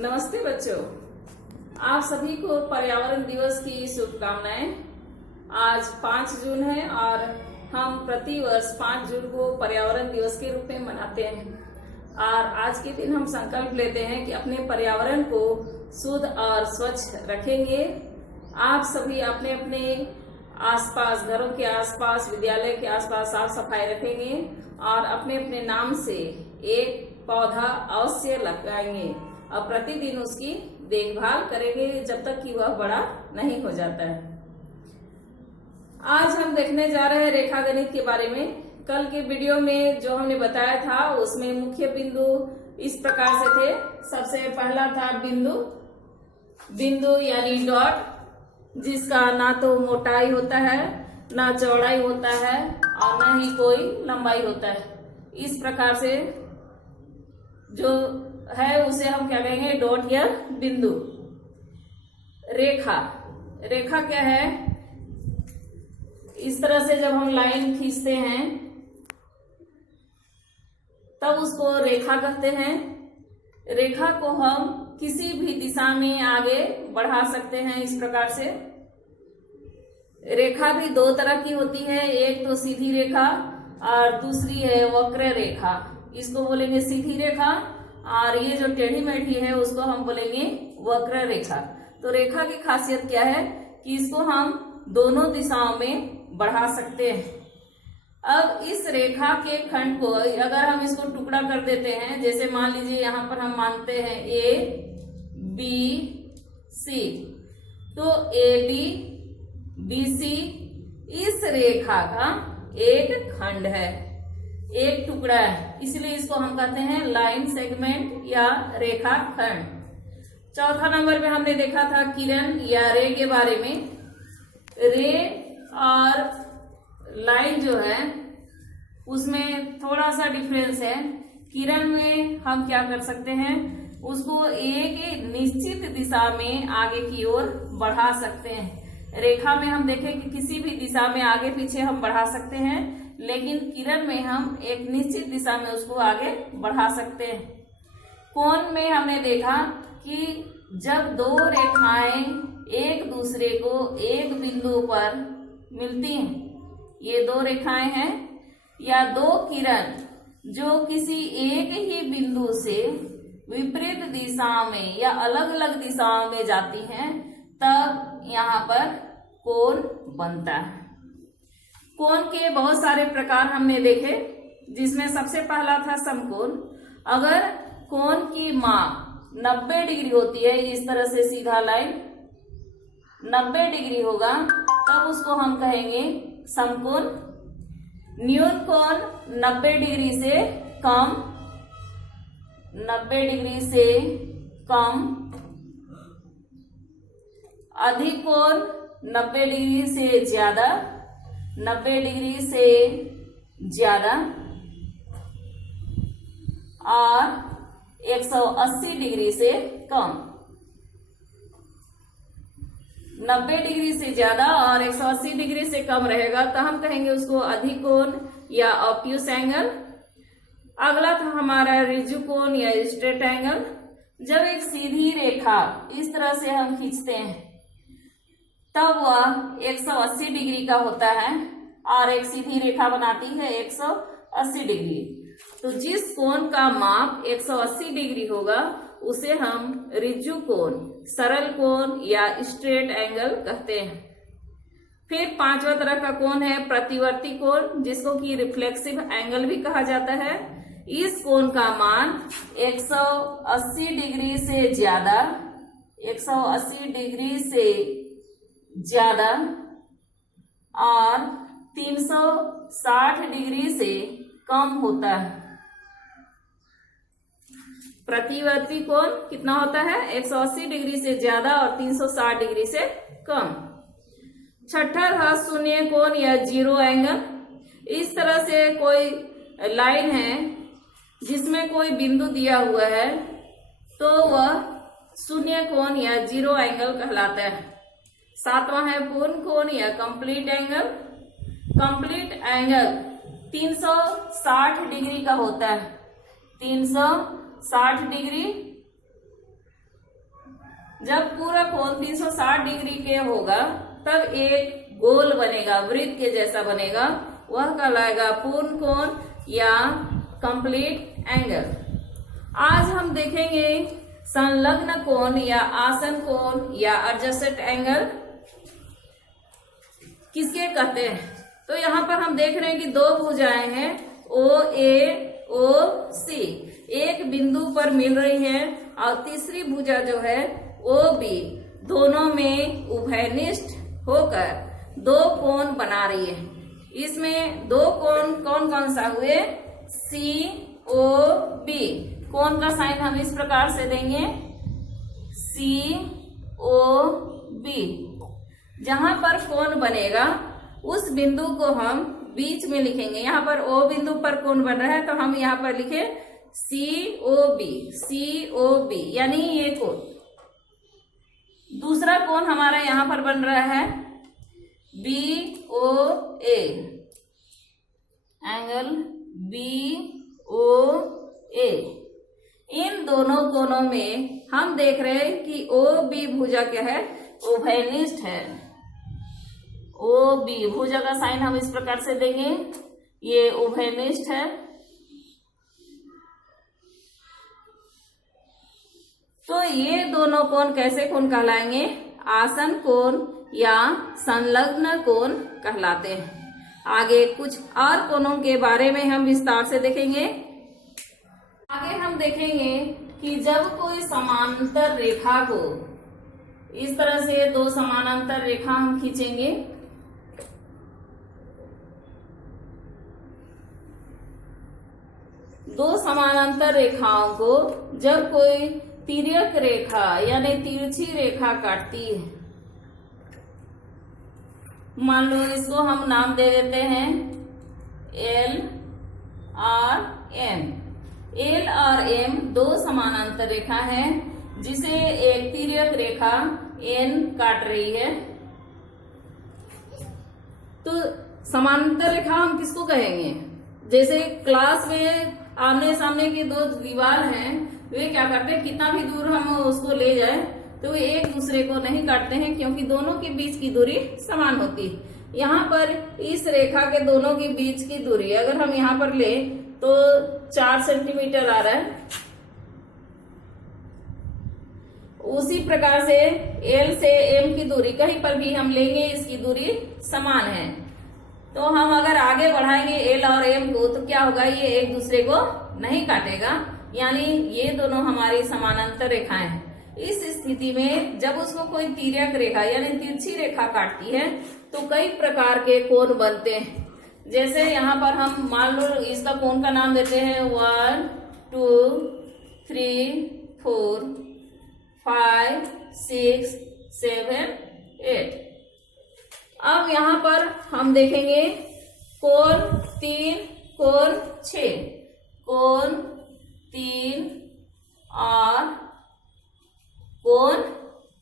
नमस्ते बच्चों, आप सभी को पर्यावरण दिवस की शुभकामनाएं। आज 5 जून है और हम प्रतिवर्ष 5 जून को पर्यावरण दिवस के रूप में मनाते हैं। और आज के दिन हम संकल्प लेते हैं कि अपने पर्यावरण को शुद्ध और स्वच्छ रखेंगे। आप सभी अपने अपने आसपास, घरों के आसपास, विद्यालय के आसपास साफ सफाई रखेंगे और अपने अपने नाम से एक पौधा अवश्य लगाएंगे और प्रतिदिन उसकी देखभाल करेंगे जब तक कि वह बड़ा नहीं हो जाता है। आज हम देखने जा रहे हैं रेखा गणित के बारे में। कल के वीडियो में जो हमने बताया था उसमें मुख्य बिंदु इस प्रकार से थे। सबसे पहला था बिंदु यानी डॉट, जिसका ना तो मोटाई होता है, ना चौड़ाई होता है और ना ही कोई लंबाई होता है। इस प्रकार से जो है उसे हम क्या कहेंगे, डॉट या बिंदु। रेखा क्या है, इस तरह से जब हम लाइन खींचते हैं तब उसको रेखा कहते हैं। रेखा को हम किसी भी दिशा में आगे बढ़ा सकते हैं। इस प्रकार से रेखा भी दो तरह की होती है, एक तो सीधी रेखा और दूसरी है वक्र रेखा। इसको बोलेंगे सीधी रेखा और ये जो टेढ़ी मेढ़ी है उसको हम बोलेंगे वक्र रेखा। तो रेखा की खासियत क्या है कि इसको हम दोनों दिशाओं में बढ़ा सकते हैं। अब इस रेखा के खंड को अगर हम इसको टुकड़ा कर देते हैं, जैसे मान लीजिए यहाँ पर हम मानते हैं ए बी सी, तो ए बी बी सी इस रेखा का एक खंड है, एक टुकड़ा है, इसलिए इसको हम कहते हैं लाइन सेगमेंट या रेखा खंड। चौथा नंबर पे हमने देखा था किरण या रे के बारे में। रे और लाइन जो है उसमें थोड़ा सा डिफरेंस है। किरण में हम क्या कर सकते हैं, उसको एक निश्चित दिशा में आगे की ओर बढ़ा सकते हैं। रेखा में हम देखें कि किसी भी दिशा में आगे पीछे हम बढ़ा सकते हैं, लेकिन किरण में हम एक निश्चित दिशा में उसको आगे बढ़ा सकते हैं। कोण में हमने देखा कि जब दो रेखाएं एक दूसरे को एक बिंदु पर मिलती हैं, ये दो रेखाएं हैं या दो किरण जो किसी एक ही बिंदु से विपरीत दिशा में या अलग अलग दिशाओं में जाती हैं, तब यहाँ पर कोण बनता है। कोण के बहुत सारे प्रकार हमने देखे, जिसमें सबसे पहला था समकोण। अगर कोण की माप 90 डिग्री होती है, इस तरह से सीधा लाइन 90 डिग्री होगा, तब उसको हम कहेंगे समकोण। न्यून कोण 90 डिग्री से कम, 90 डिग्री से कम। अधिक कोण 90 डिग्री से ज्यादा, 90 डिग्री से ज्यादा और 180 डिग्री से कम। 90 डिग्री से ज्यादा और 180 डिग्री से कम रहेगा तो हम कहेंगे उसको अधिक कोण या ऑब्ट्यूस एंगल। अगला था हमारा ऋजु कोण या स्ट्रेट एंगल। जब एक सीधी रेखा इस तरह से हम खींचते हैं तब वह 180 डिग्री का होता है और एक सीधी रेखा बनाती है 180 डिग्री। तो जिस कोण का माप 180 डिग्री होगा उसे हम ऋजु कोण, सरल कोण या स्ट्रेट एंगल कहते हैं। फिर पांचवा तरह का कोण है प्रतिवर्ती कोण, जिसको कि रिफ्लेक्सिव एंगल भी कहा जाता है। इस कोण का मान 180 डिग्री से ज्यादा, 180 डिग्री से ज्यादा और 360 डिग्री से कम होता है। प्रतिवर्ती कोण कितना होता है, 180 डिग्री से ज्यादा और 360 डिग्री से कम। छठा है शून्य कोण या जीरो एंगल। इस तरह से कोई लाइन है जिसमें कोई बिंदु दिया हुआ है तो वह शून्य कोण या जीरो एंगल कहलाता है। सातवां है पूर्ण कोण या complete angle. Complete angle 360 degree का होता है, 360 डिग्री जब पूरा कोण 360 डिग्री के होगा तब एक गोल बनेगा, वृत्त के जैसा बनेगा, वह कहलाएगा पूर्ण कोण या कंप्लीट एंगल। आज हम देखेंगे संलग्न कोण या आसन कोण या एडजस्टेड एंगल किसके कहते हैं। तो यहाँ पर हम देख रहे हैं कि दो भुजाएं हैं ओ ए ओ सी, एक बिंदु पर मिल रही है और तीसरी भुजा जो है ओ बी, दोनों में उभयनिष्ठ होकर दो कोण बना रही है। इसमें दो कोण कौन कौन सा हुए, सी ओ बी। कोण का साइन हम इस प्रकार से देंगे सी ओ बी। जहां पर कोण बनेगा उस बिंदु को हम बीच में लिखेंगे। यहाँ पर ओ बिंदु पर कोण बन रहा है तो हम यहाँ पर लिखे सी ओ बी यानी ये कोण। दूसरा कोण हमारा यहाँ पर बन रहा है बी ओ ए, एंगल बी ओ ए। इन दोनों कोणों में हम देख रहे हैं कि ओ बी भुजा क्या है, उभयनिष्ठ है। ओ बी भुजा का साइन हम इस प्रकार से देंगे, ये उभयनिष्ठ है। तो ये दोनों कोण कैसे कोण कहलाएंगे, आसन कोण या संलग्न कोण कहलाते हैं। आगे कुछ और कोणों के बारे में हम विस्तार से देखेंगे। आगे हम देखेंगे कि जब कोई समांतर रेखा को इस तरह से दो समानांतर रेखा हम खींचेंगे, दो समानांतर रेखाओं को जब कोई तिर्यक रेखा यानी तिरछी रेखा काटती है, मान लो इसको हम नाम दे देते हैं एल और एम। एल और एम दो समानांतर रेखा है जिसे एक तिर्यक रेखा एन काट रही है। तो समानांतर रेखा हम किसको कहेंगे, जैसे क्लास में आमने सामने की दो दीवार हैं, वे क्या करते हैं, कितना भी दूर हम उसको ले जाए तो वे एक दूसरे को नहीं काटते हैं क्योंकि दोनों के बीच की दूरी समान होती है। यहाँ पर इस रेखा के दोनों के बीच की दूरी अगर हम यहाँ पर ले तो 4 सेंटीमीटर आ रहा है। उसी प्रकार से एल से एम की दूरी कहीं पर भी हम लेंगे इसकी दूरी समान है। तो हम अगर आगे बढ़ाएंगे एल और एम को तो क्या होगा, ये एक दूसरे को नहीं काटेगा, यानी ये दोनों हमारी समानांतर रेखाएं हैं। इस स्थिति में जब उसको कोई तिर्यक रेखा यानी तिरछी रेखा काटती है तो कई प्रकार के कोण बनते हैं। जैसे यहाँ पर हम मान लो इसका कोण का नाम देते हैं 1 2 3 4 5 6 7 8। अब यहाँ पर हम देखेंगे कोण 3 कोण 6, कोण 3 और कोण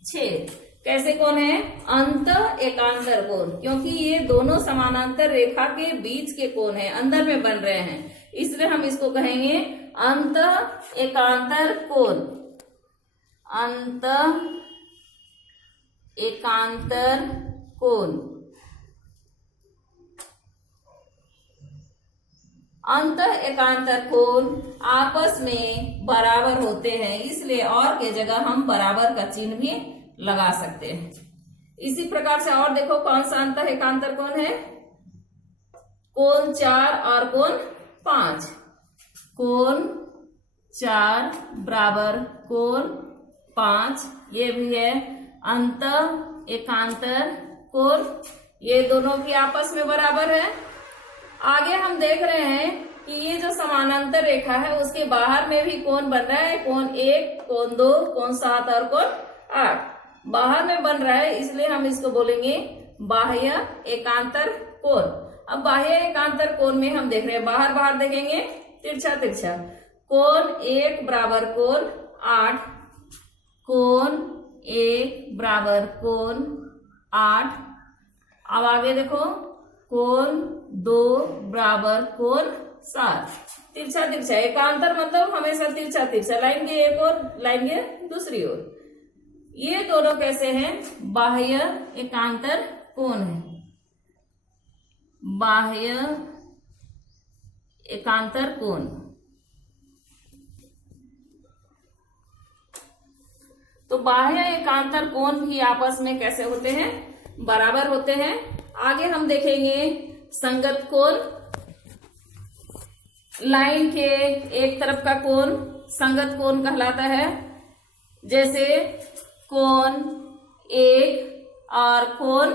6 कैसे कोण है, अंत एकांतर कोण, क्योंकि ये दोनों समानांतर रेखा के बीच के कोण है, अंदर में बन रहे हैं, इसलिए हम इसको कहेंगे अंत एकांतर कोण। अंत एकांतर कोण। अंत एकांतर कोण आपस में बराबर होते हैं, इसलिए और के जगह हम बराबर का चिन्ह भी लगा सकते हैं। इसी प्रकार से और देखो कौन सा अंत एकांतर कोण है, कोण 4 और कोण 5। कोण 4 बराबर कोण 5, ये भी है अंत एकांतर कोण, ये दोनों भी आपस में बराबर है। आगे हम देख रहे हैं कि ये जो समानांतर रेखा है उसके बाहर में भी कोण बन रहा है, कोण 1, कोण 2, कोण 7 और कोण 8 बाहर में बन रहा है, इसलिए हम इसको बोलेंगे बाह्य एकांतर कोण। अब बाह्य एकांतर कोण में हम देख रहे हैं, बाहर बाहर देखेंगे तिरछा तिरछा, कोण 1 बराबर कोण 8, कोण 1 बराबर कोण 8। अब आगे देखो कोण 2 बराबर कोण 7, तिरछा तिरछा। एकांतर मतलब हमेशा तिरछा तिरछा, लाइन के एक और लाइन के दूसरी ओर। ये दोनों कैसे हैं? बाह्य एकांतर कोण है, बाह्य एकांतर कोण। तो बाह्य एकांतर कोण भी आपस में कैसे होते हैं? बराबर होते हैं। आगे हम देखेंगे संगत कोण। लाइन के एक तरफ का कोण संगत कोण कहलाता है। जैसे कोण 1 और कोण,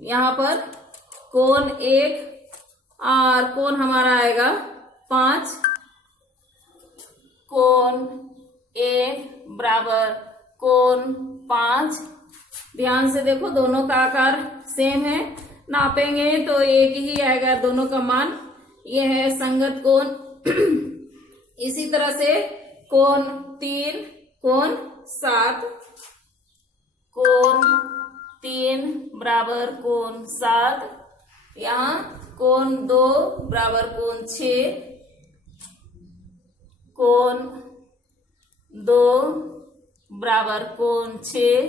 यहां पर कोण 1 और कोण हमारा आएगा 5, कोण 1 बराबर कोण 5। ध्यान से देखो, दोनों का आकार सेम है, नापेंगे तो एक ही आएगा दोनों का मान। यह है संगत कोण। इसी तरह से कोण 3, कोण 7, कोण 3 बराबर कोण 7। यहाँ कोण 2 बराबर कोण 6, कोण 2 बराबर कोण 6,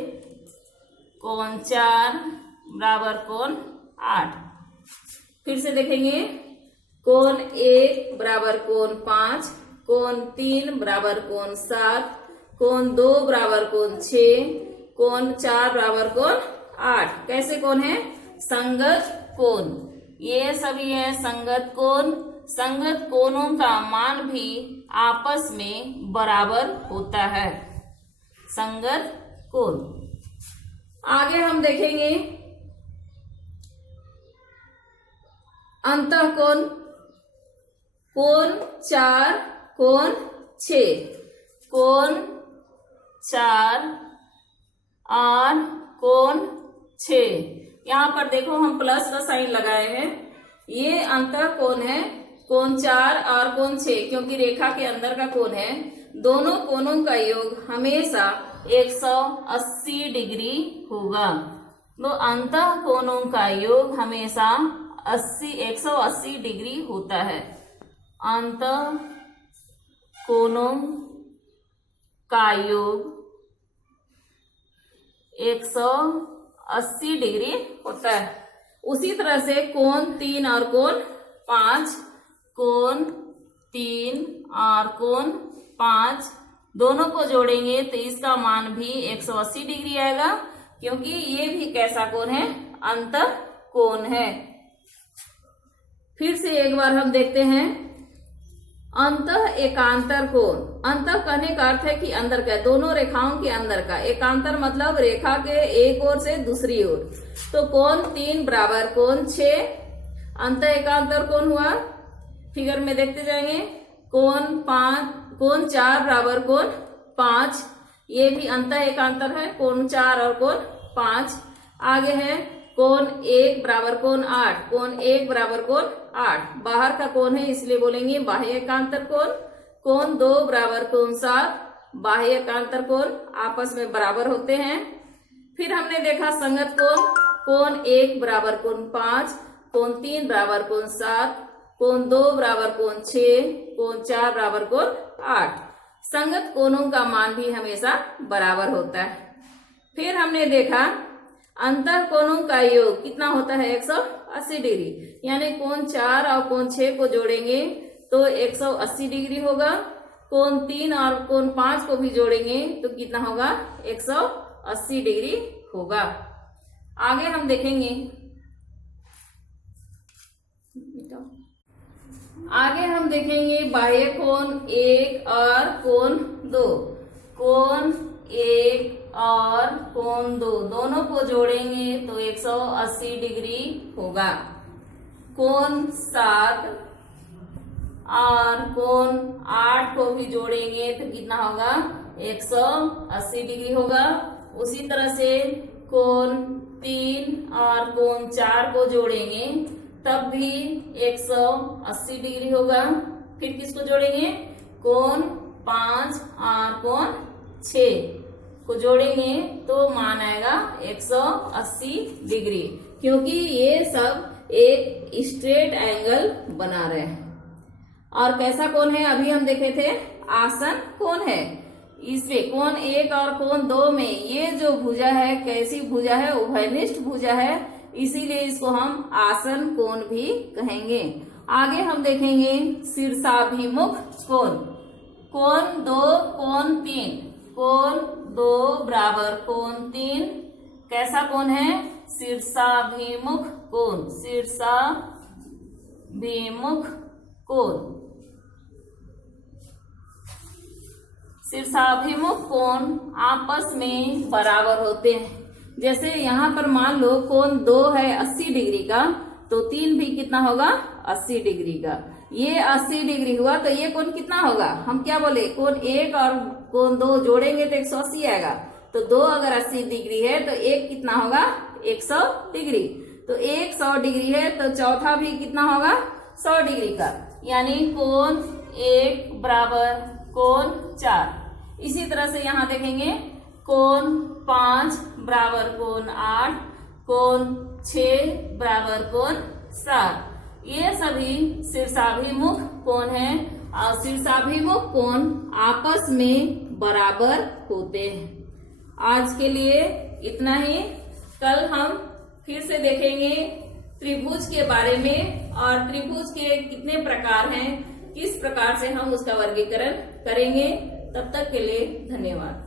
कोण 4 बराबर कोण 8। फिर से देखेंगे, कोण 1 बराबर कोण 5, कोण 3 बराबर कोण 7, कोण 2 बराबर कोण 6, कोण 4 बराबर कोण 8। कैसे कोण है? संगत कोण। ये सभी है संगत कोण। संगत कोणों का मान भी आपस में बराबर होता है, संगत कोण। आगे हम देखेंगे अंतःकोण। कोण 4, कोण 6, कोण 4 और कोण 6। यहां पर देखो हम प्लस का साइन लगाए हैं। ये अंतःकोण है, कोण 4 और कोण 6, क्योंकि रेखा के अंदर का कोण है। दोनों कोणों का योग हमेशा 180 डिग्री होगा। तो अंतःकोणों का योग हमेशा 180 डिग्री होता है। अंतःकोणों का योग 180 डिग्री होता है। उसी तरह से कोण 3 और कोण 5, कोण 3 और कोण 5 दोनों को जोड़ेंगे तो इसका मान भी 180 डिग्री आएगा, क्योंकि ये भी कैसा कोण है? अंतःकोण है। फिर से एक बार हम देखते हैं अंतः एकांतर कोण। अंतः कहने का अर्थ है कि अंदर का, दोनों रेखाओं के अंदर का। एकांतर मतलब रेखा के एक ओर से दूसरी ओर। तो कोण 3 बराबर कोण 6 अंतः एकांतर कोण हुआ। फिगर में देखते जाएंगे, कोण 4 बराबर कोण 5, ये भी अंतः एकांतर है, कोण 4 और कोण 5। आगे है कोण 1 बराबर कोण 8, कोण 1 बराबर कोण 8, बाहर का कोण है इसलिए बोलेंगे बाह्य एकांतर कोण। कोण 2 बराबर कोण 7, बाह्य एकांतर कोण आपस में बराबर होते हैं। फिर हमने देखा संगत कोण। कोण 1 बराबर कोण 5, कोण 3 बराबर कोण 7, कोण 2 बराबर कोण 6, कोण 4 बराबर कोण 8। संगत कोणों का मान भी हमेशा बराबर होता है। फिर हमने देखा अंतःकोणों का योग कितना होता है? 180 डिग्री। यानी कोण 4 और कोण 6 को जोड़ेंगे तो 180 डिग्री होगा। कोण 3 और कोण 5 को भी जोड़ेंगे तो कितना होगा? 180 डिग्री होगा। आगे हम देखेंगे, बाह्य कोण 1 और कोण 2। कोण 1 और कोण 2 दोनों को जोड़ेंगे तो 180 डिग्री होगा। कोण 7 और कोण 8 को भी जोड़ेंगे तो कितना होगा? 180 डिग्री होगा। उसी तरह से कोण 3 और कोण 4 को जोड़ेंगे तब भी 180 डिग्री होगा। फिर किसको जोड़ेंगे? कोण 5 और कोण 6 को जोड़ेंगे तो मान आएगा 180 डिग्री, क्योंकि ये सब एक स्ट्रेट एंगल बना रहे हैं। और कैसा कोण है? अभी हम देखे थे आसन कोण है। इससे कोण 1 और कोण 2 में ये जो भुजा है कैसी भुजा है, उभयनिष्ठ भुजा है, इसीलिए इसको हम आसन कोण भी कहेंगे। आगे हम देखेंगे शीर्षाभिमुख कोण। कोण 2 कोण 3, कोण 2 बराबर कोण 3 कैसा कोण है, शीर्षाभिमुख कोण, शीर्षाभिमुख कोण। शीर्षाभिमुख कोण आपस में बराबर होते हैं। जैसे यहाँ पर मान लो कोण 2 है 80 डिग्री का, तो 3 भी कितना होगा, 80 डिग्री का। ये 80 डिग्री हुआ तो ये कोण कितना होगा, हम क्या बोले, कोण 1 और कोण 2 जोड़ेंगे तो 180 आएगा। तो 2 अगर 80 डिग्री है तो 1 कितना होगा, 100 डिग्री। तो 100 डिग्री है तो चौथा भी कितना होगा, 100 डिग्री का, यानी कोण 1 बराबर कोण 4। इसी तरह से यहाँ देखेंगे कोण 5 बराबर कोण 8, कोण 6 बराबर कोण 7। ये सभी शीर्षाभिमुख कोण हैं और शीर्षाभिमुख कोण आपस में बराबर होते हैं। आज के लिए इतना ही। कल हम फिर से देखेंगे त्रिभुज के बारे में और त्रिभुज के कितने प्रकार हैं, किस प्रकार से हम उसका वर्गीकरण करेंगे। तब तक के लिए धन्यवाद।